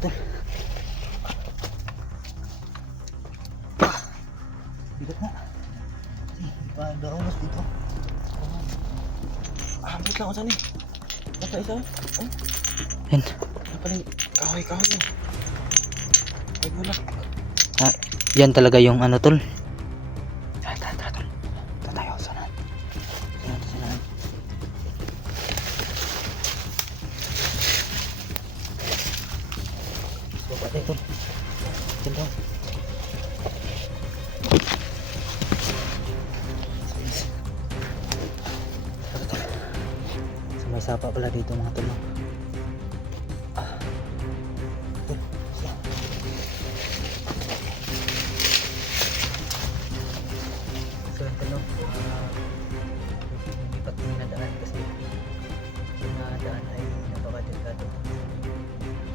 tol. Bigat na. Hindi pa daunos dito. Ambot lang ako saan eh. Baka isa oh. Yan. Ano pala yung kahoy yun. Ay bulak. Yan talaga yung ano tol. Tara tol. Ito tayo. Sana. So patay tol. Yan tol. May sapa pala dito mga tol. So yan tol, lipat kami na daan kasi yung daan ay napaka-delikado.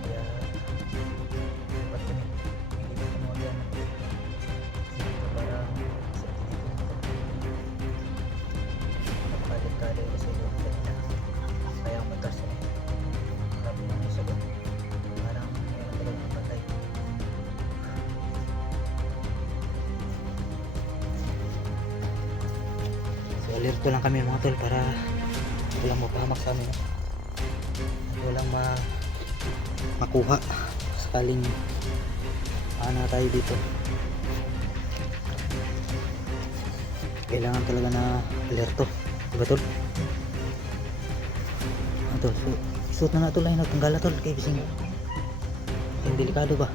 Kaya lipat kami. Lipat kami mga daan. Para sa dito napaka-delikado kasi yung kanina kaya ang batas eh. Sabi ng isa doon. Parang meron talagang patay. So alerto lang kami mga tol para walang mapahamak sa amin. Walang makuha sakaling na tayo dito. Kailangan talaga na alerto. Diba tol? Tol, so isuot na tol ay nagtanggala tol kay bising yung delikado ba.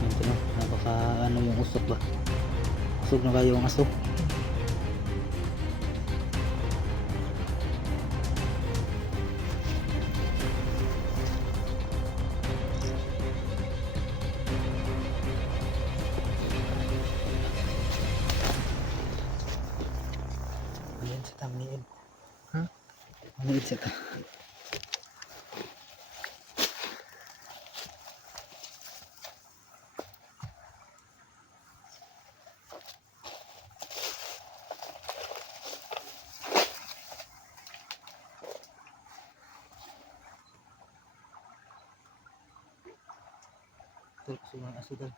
Yan no, baka ano yung usok ba, usok na kayo ang aso. Ayan sa tamiid. Tamiid siya ta. Tol, kasi yung aso tol.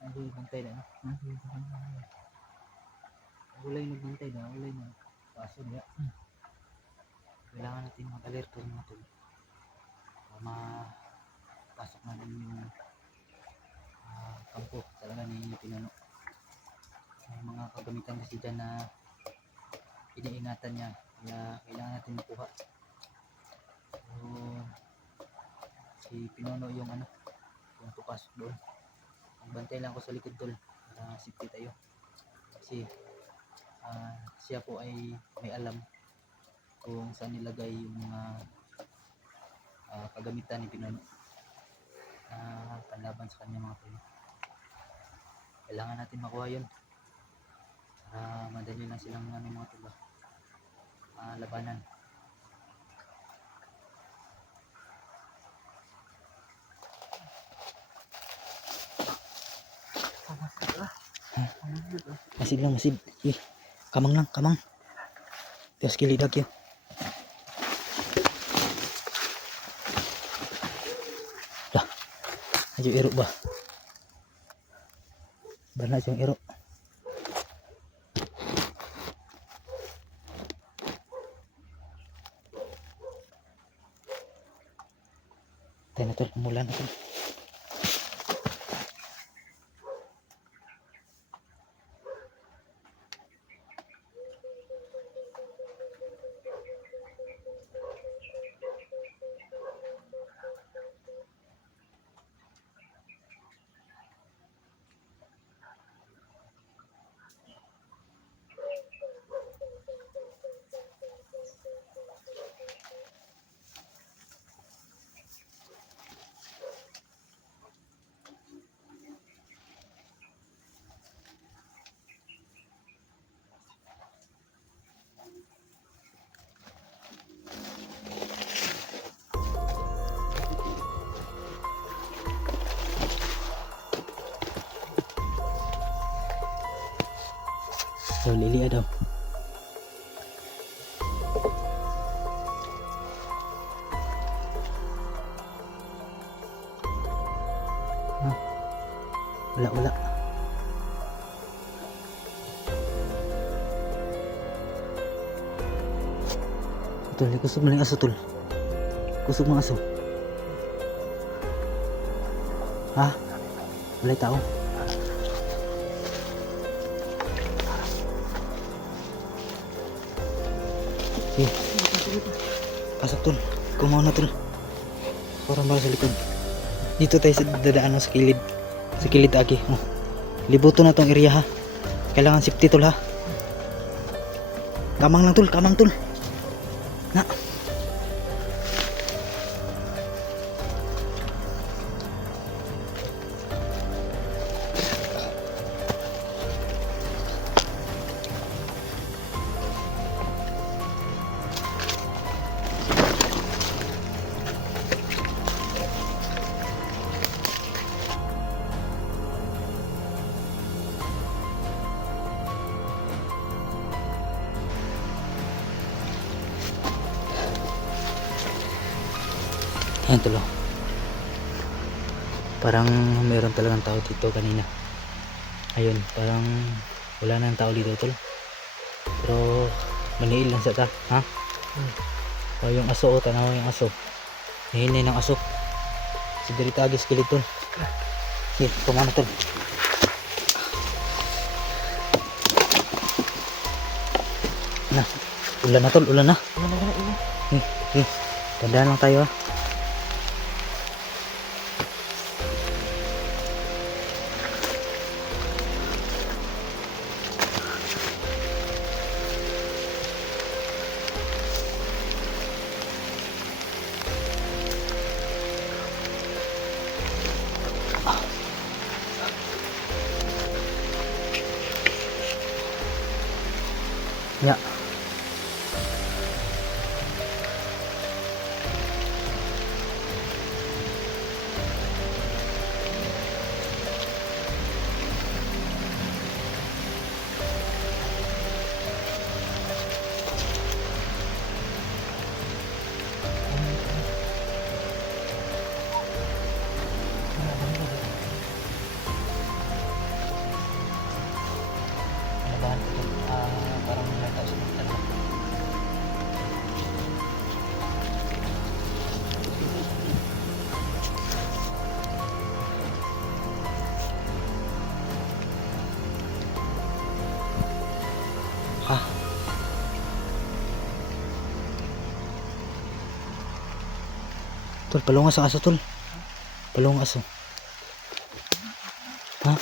Ano yung bantay na no? Ulay nagbantay na, ulay na aso niya. Kailangan natin mag-alerto mga tol para mapasok natin yung kampo talaga ni Pinuno. May mga kagamitan kasi dyan na iniingatan niya, kaya kailangan natin makuha. So si Pinuno yung ano, yung pupasok doon. Magbantay lang ako sa likod tol para safety tayo kasi siya po ay may alam kung saan nilagay yung mga kagamitan ni Pinuno panlaban sa kanya mga tol. Kailangan natin makuha yun para madali lang silang mga tol labanan. Masid lang, masid. Kamang lang, kamang. Terus kilidag yun. Dah, aja iruk bah. Banyak yang iruk. Tayo na tol, umulan na tol. Daw lili daw. Wala. Tol, kusog maling aso tol. Kusog mga aso. Ha? Walay tao. Okay. Pasok tol. Kumaw na tol. Parang bala sa likod. Dito tayo sa dadaan sa kilid. Sa kilid agi. Oh. Libuto na tong area ha. Kailangan safety tol ha. Kamang lang tol, kamang tol. Na. Ayan tol. Parang meron talagang tao dito kanina. Ayun, parang wala nang tao dito tol. Pero maniil lang sa ta, ha? O yung aso, o tanaw yung aso. Nahinay ng aso. Si Dirita agis kilid tol. Sige, kumana tol. Na, ulan na tol, ulan na. Tandaan lang tayo ha. Ya. Parang may tao sa mga talaga. Tol, palungas ang aso tol. Palungas aso. Ha?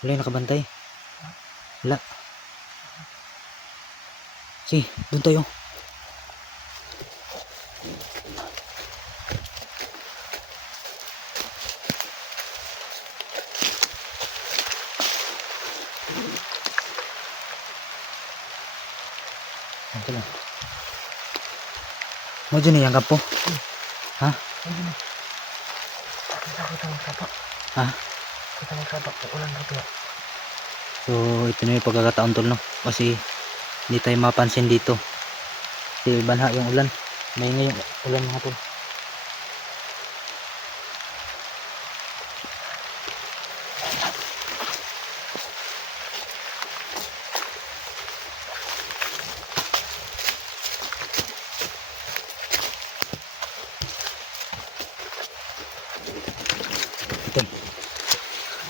Wala yung nakabantay. Wala. Sige, doon tayo. Ito lang. Mo dyan yung kampo. Ha? Ha? So ito na yung pagkakataon tol no. Kasi hindi tayo mapansin dito. Kasi banha yung ulan. May ngayong ulan mga tol.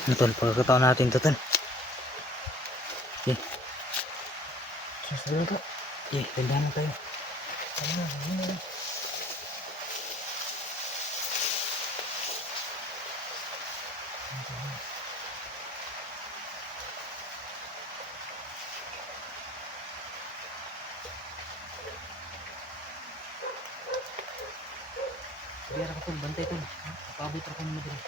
Ano tol, pagkakataon natin ito tol. Okay. Sasabihin ko. Okay, gandahan na tayo. Biar ako tol, bantay tol. Paabot ako naman tol.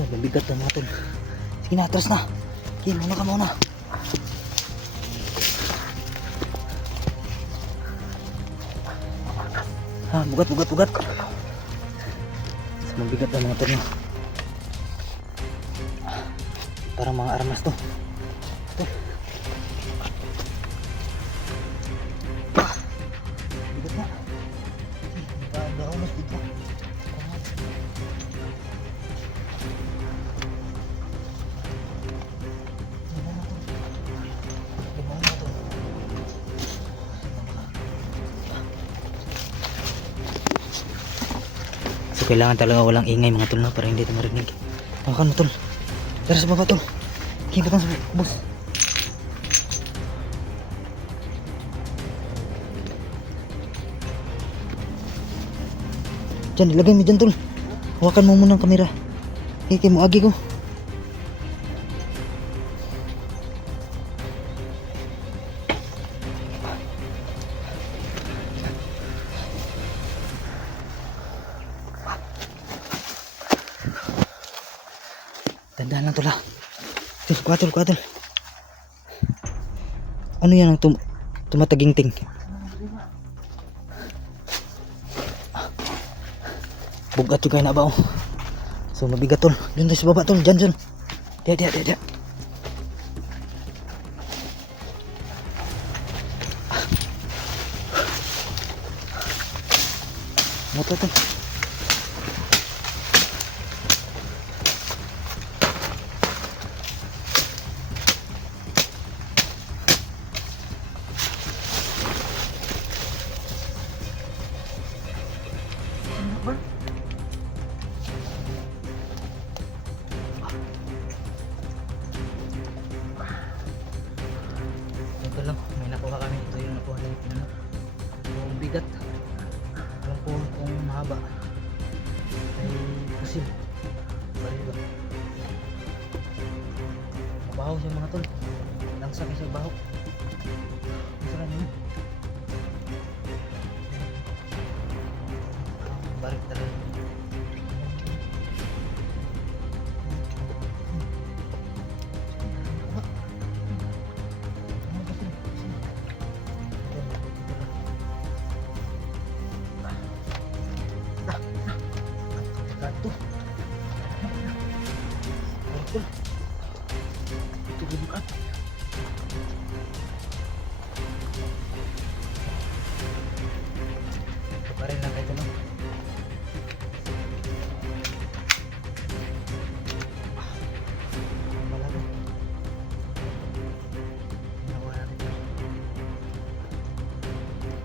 So, mabigat na mga tol. Sige na, atras na. Okay, muna ka muna. Ha, bugat. So, mabigat na mga tol. Parang mga armas to. Ito. Bigat na. Daunas dito. So kailangan talaga walang ingay mga tol, no? Para hindi ito marinig. Tamakan mo tol. Tara sa baba tol. Kibatan sa bus. Diyan, ilagay mo dyan tol. Hawakan mo muna ang kamera. Kaya mo agi ko. Tandaan lang tol ha. Tol, kuha tol. Ano yan ang tumataginting? Bugat yung kayo na ba oh. So mabigat tol. Doon tayo sa baba tol. Diyan. Diyan. Moto tol. Ito lang, may nakuha kami. Ito yung nakuha namin pinano. Kung bigat, kung mahaba ay pusil. Bariba. Mabaho siya mga tol. Langsa siya baho. Masarap yun. Barik talaga. Ito bubukat. Ito pa rin lang kayo no? Malago. Nakuha natin ito.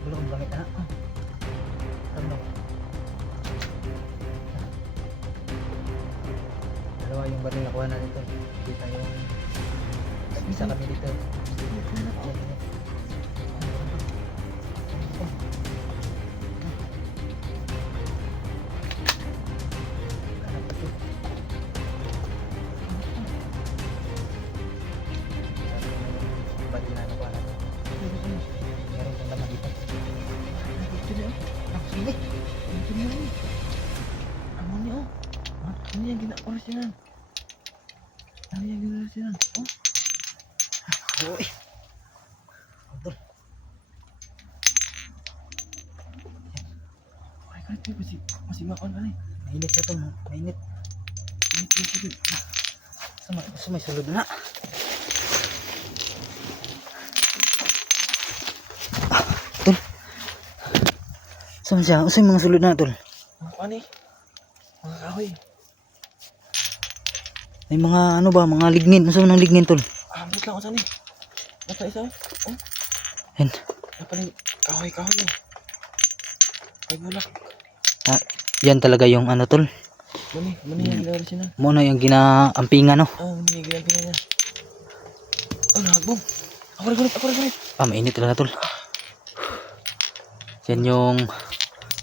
Gulo kong gamit na. Ano? Dalawa yung baril nakuha natin ito. Kita yung isa kami dito. Baril na nakuha natin. Meron pong laman dito. Sige. Ano yung ginakorasyonan? Oh? Uy. Tol. Ay, kahit masih maon ka rin. Mainit siya tol. Mainit. Sige. Sa may sulod na. Tol. Saan siya? Saan yung mga sulod na tol? Ano eh? Mga kahoy. May mga ano ba? Mga lignin. Saan ng lignin tol? Wait lang, saan eh? Napa isa? Oh? Yan. Napa rin kahoy oh. Ay, bulak. Ah, yan talaga yung ano tol. Mani yung ginarasyonan. Muna yung ginaampingan no. Mani yung ginarasyonan niya. Oh, nahagbong. Ako rin. Ah, mainit talaga tol. Yan yung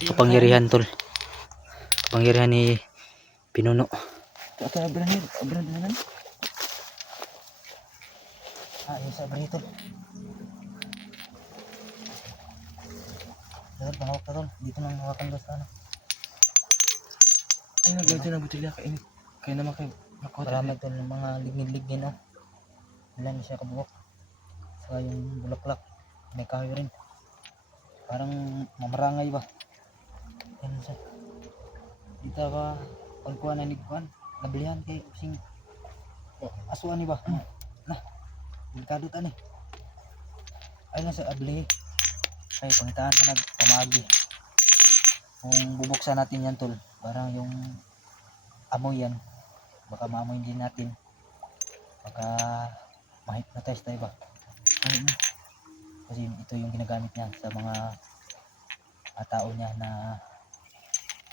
kapangyarihan tol. Kapangyarihan ni Pinuno. Ito, abrahan. Ah, yung sa barito. Tol, pangawak ka tol. Dito nang hawakan doon sa ano. Ay, nagawin siya ng butilya kainit. Kaya naman kayo. Nakuha Marami tol ng mga lignin-lignin oh. Ilan siya kabuok. Saka yung bulaklak. May kahoy rin. Parang mamarangay ba? Yan siya. Dito ba? Pagkuhan na niguan. Nabilihan kay sing. Asuan ni ba? Nah. Delikado ta ni. Ay lang sa abli. Ay pangitaan ka nagpamagi. Kung bubuksan natin yan tol. Parang yung amoy yan. Baka maamoy din natin. Baka ma-hypnotize tayo ba? Kasi ito yung ginagamit niya sa mga tao niya na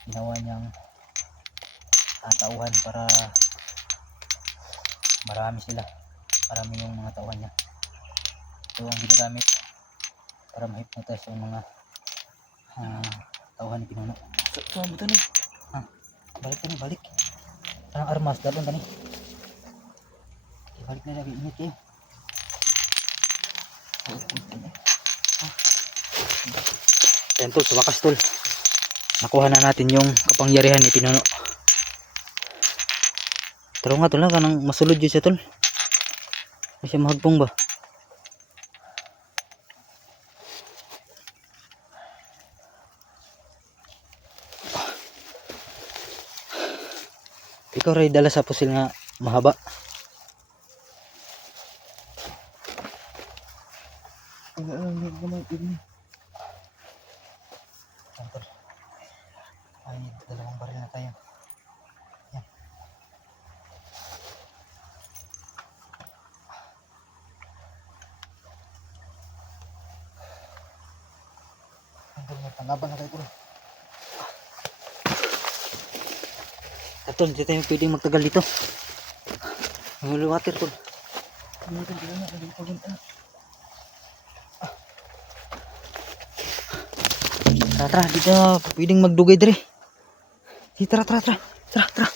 ginawa niyang tauhan para marami sila. Marami yung mga tauhan niya. Ito ang ginagamit para ma-hypnotize yung mga tauhan ni Pinuno. Saan ba ito na? Balik tani, balik. Parang armas, dalon tani. Balik na lagi, init kayo. Ayan tol, sa wakas tol. Nakuha na natin yung kapangyarihan ni Pinuno. Taro nga tol, kanang masulod yun siya tol. Kasi mahagpong ba? Ikaw ray dala sa pusil nga mahaba. Tol. Ay, dalawang baril na tayo. Yan. Tol, may panglaban na tayo tol. Tol, hindi tayo pwedeng magtagal dito. May water tol. Tara, tara, dito pwedeng magdugay dire. Tara, tara, tara. Tara, tara.